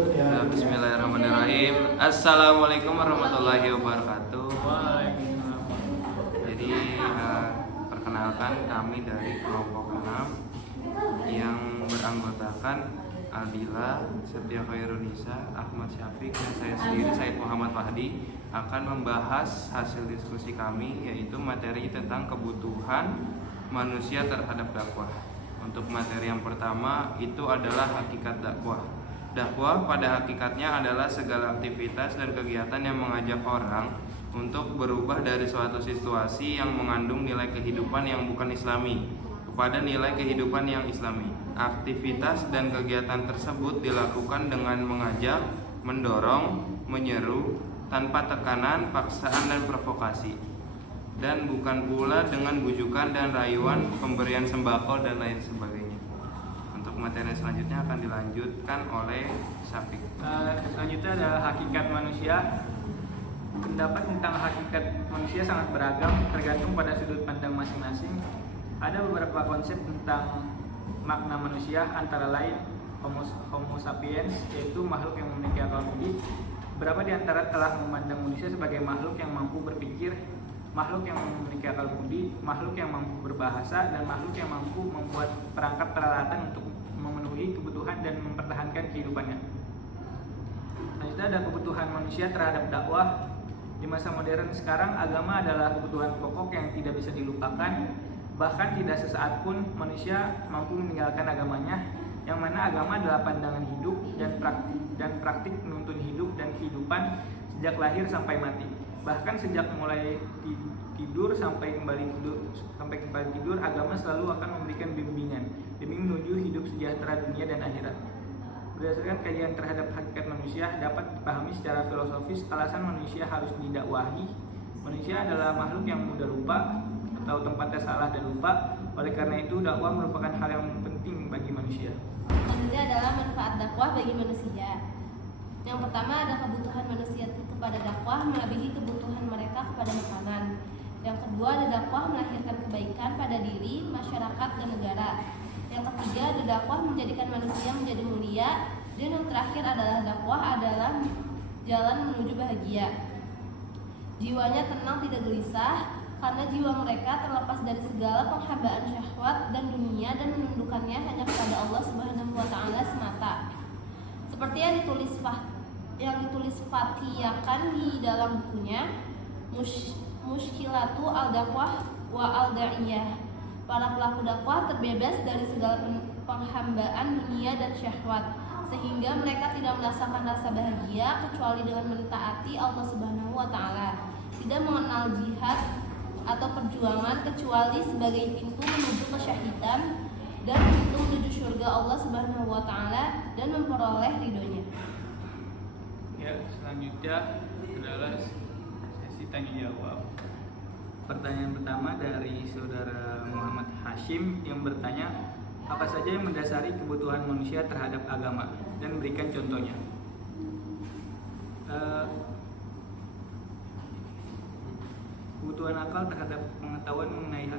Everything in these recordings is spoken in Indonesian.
Bismillahirrahmanirrahim. Assalamualaikum warahmatullahi wabarakatuh. Jadi perkenalkan, kami dari kelompok 6 yang beranggotakan Aldila, Setia Khairunisa, Ahmad Syafiq, dan saya sendiri, Said Muhammad Fahdi, akan membahas hasil diskusi kami, yaitu materi tentang kebutuhan manusia terhadap dakwah. Untuk materi yang pertama itu adalah hakikat dakwah. Dakwah pada hakikatnya adalah segala aktivitas dan kegiatan yang mengajak orang untuk berubah dari suatu situasi yang mengandung nilai kehidupan yang bukan islami kepada nilai kehidupan yang islami. Aktivitas dan kegiatan tersebut dilakukan dengan mengajak, mendorong, menyeru tanpa tekanan, paksaan dan provokasi, dan bukan pula dengan bujukan dan rayuan, pemberian sembako dan lain sebagainya. Untuk materi selanjutnya akan dilanjutkan oleh Syafiq. Selanjutnya adalah hakikat manusia. Pendapat tentang hakikat manusia sangat beragam, tergantung pada sudut pandang masing-masing. Ada beberapa konsep tentang makna manusia, antara lain Homo sapiens, yaitu makhluk yang memiliki akal budi. Beberapa di antara telah memandang manusia sebagai makhluk yang mampu berpikir, makhluk yang memiliki akal budi, makhluk yang mampu berbahasa, dan makhluk yang mampu membuat perangkat peralatan untuk memenuhi kebutuhan dan mempertahankan kehidupannya. Selanjutnya ada kebutuhan manusia terhadap dakwah. Di masa modern sekarang, agama adalah kebutuhan pokok yang tidak bisa dilupakan. Bahkan tidak sesaat pun manusia mampu meninggalkan agamanya, yang mana agama adalah pandangan hidup dan praktik menuntun hidup dan kehidupan sejak lahir sampai mati. Bahkan sejak mulai tidur sampai kembali tidur, agama selalu akan memberikan bimbingan demi menuju hidup sejahtera dunia dan akhirat. Berdasarkan kajian terhadap hakikat manusia, dapat dipahami secara filosofis alasan manusia harus didakwahi. Manusia adalah makhluk yang mudah lupa atau tempatnya salah dan lupa. Oleh karena itu, dakwah merupakan hal yang penting bagi manusia. Selanjutnya adalah manfaat dakwah bagi manusia. Yang pertama ada kebutuhan manusia kepada dakwah melebihi kebutuhan mereka kepada makanan. Yang kedua ada dakwah melahirkan kebaikan pada diri, masyarakat, dan negara. Yang ketiga ada dakwah menjadikan manusia menjadi mulia. Dan yang terakhir adalah dakwah adalah jalan menuju bahagia. Jiwanya tenang, tidak gelisah, karena jiwa mereka terlepas dari segala penghambaan syahwat dan dunia dan menundukkannya hanya kepada Allah Subhanahu wa Ta'ala semata. Seperti yang ditulis Fatiyakan di dalam bukunya Mushkilatu al-Dakwah wa al-Da'iyah. Para pelaku dakwah terbebas dari segala penghambaan dunia dan syahwat, sehingga mereka tidak merasakan rasa bahagia kecuali dengan mentaati Allah Subhanahu wa Ta'ala. Tidak mengenal jihad atau perjuangan kecuali sebagai pintu menuju kesyahidan dan pintu menuju surga Allah Subhanahu wa Ta'ala dan memperoleh ridhonya. Ya, selanjutnya adalah sesi tanya jawab. Pertanyaan pertama dari saudara Muhammad Hashim yang bertanya, apa saja yang mendasari kebutuhan manusia terhadap agama, dan berikan contohnya. Kebutuhan akal terhadap pengetahuan mengenai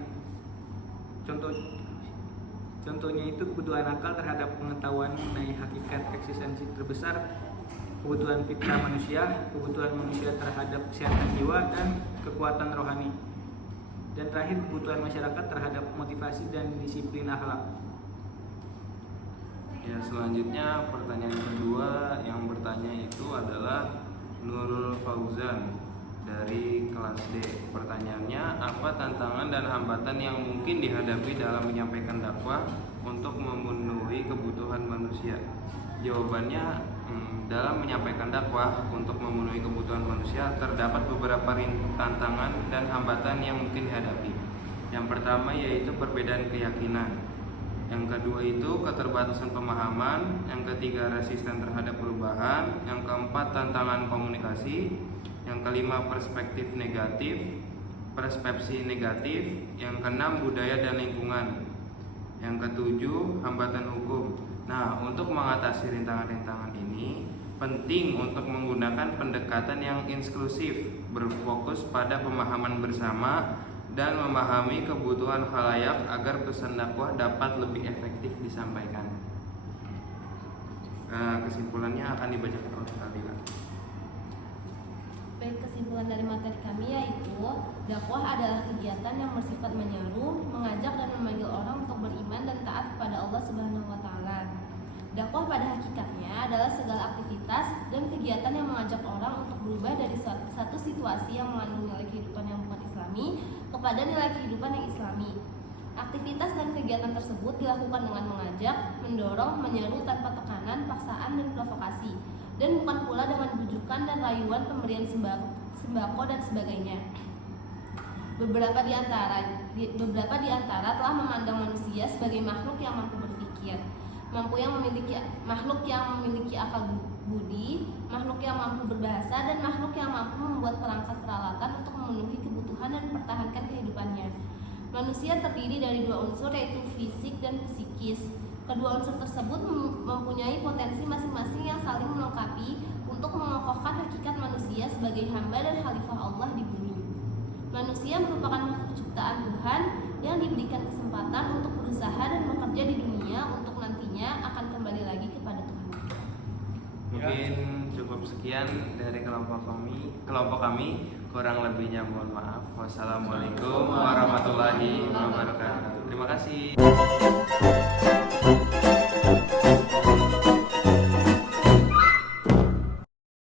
contohnya itu kebutuhan akal terhadap pengetahuan mengenai hakikat eksistensi terbesar, kebutuhan fitrah manusia, kebutuhan manusia terhadap kesehatan jiwa dan kekuatan rohani, dan terakhir kebutuhan masyarakat terhadap motivasi dan disiplin akhlak. Ya, selanjutnya pertanyaan kedua yang bertanya itu adalah Nurul Fauzan dari kelas D. Pertanyaannya, apa tantangan dan hambatan yang mungkin dihadapi dalam menyampaikan dakwah untuk memenuhi kebutuhan manusia? Jawabannya, dalam menyampaikan dakwah untuk memenuhi kebutuhan manusia terdapat beberapa tantangan dan hambatan yang mungkin dihadapi. Yang pertama yaitu perbedaan keyakinan. Yang kedua itu keterbatasan pemahaman. Yang ketiga resisten terhadap perubahan. Yang keempat tantangan komunikasi. Yang kelima perspektif negatif, persepsi negatif. Yang keenam budaya dan lingkungan. Yang ketujuh hambatan hukum. Nah, untuk mengatasi rintangan-rintangan ini penting untuk menggunakan pendekatan yang inklusif, berfokus pada pemahaman bersama dan memahami kebutuhan khalayak agar pesan dakwah dapat lebih efektif disampaikan. Kesimpulannya akan dibacakan oleh Fadila. Baik, kesimpulan dari materi kami yaitu dakwah adalah kegiatan yang bersifat menyeru, mengajak dan memanggil orang untuk beriman dan taat kepada Allah Subhanahu wa taala. Dakwah pada hakikatnya adalah segala aktivitas dan kegiatan yang mengajak orang untuk berubah dari satu situasi yang mengandung nilai kehidupan yang bukan Islami kepada nilai kehidupan yang Islami. Aktivitas dan kegiatan tersebut dilakukan dengan mengajak, mendorong, menyeru tanpa tekanan, paksaan, dan provokasi, dan bukan pula dengan bujukan dan rayuan pemberian sembako dan sebagainya. Beberapa di antara telah memandang manusia sebagai makhluk yang mampu berpikir, makhluk yang memiliki akal budi, makhluk yang mampu berbahasa, dan makhluk yang mampu membuat perangkat peralatan untuk memenuhi kebutuhan dan mempertahankan kehidupannya. Manusia terdiri dari dua unsur yaitu fisik dan psikis. Kedua unsur tersebut mempunyai potensi masing-masing yang saling melengkapi untuk mengokohkan hakikat manusia sebagai hamba dan khalifah Allah di bumi. Manusia merupakan makhluk ciptaan Tuhan yang diberikan kesempatan untuk berusaha dan bekerja di dunia untuk nantinya akan kembali lagi kepada Tuhan. Mungkin cukup sekian dari kelompok kami. Kurang lebihnya mohon maaf. Wassalamualaikum warahmatullahi wabarakatuh. Terima kasih.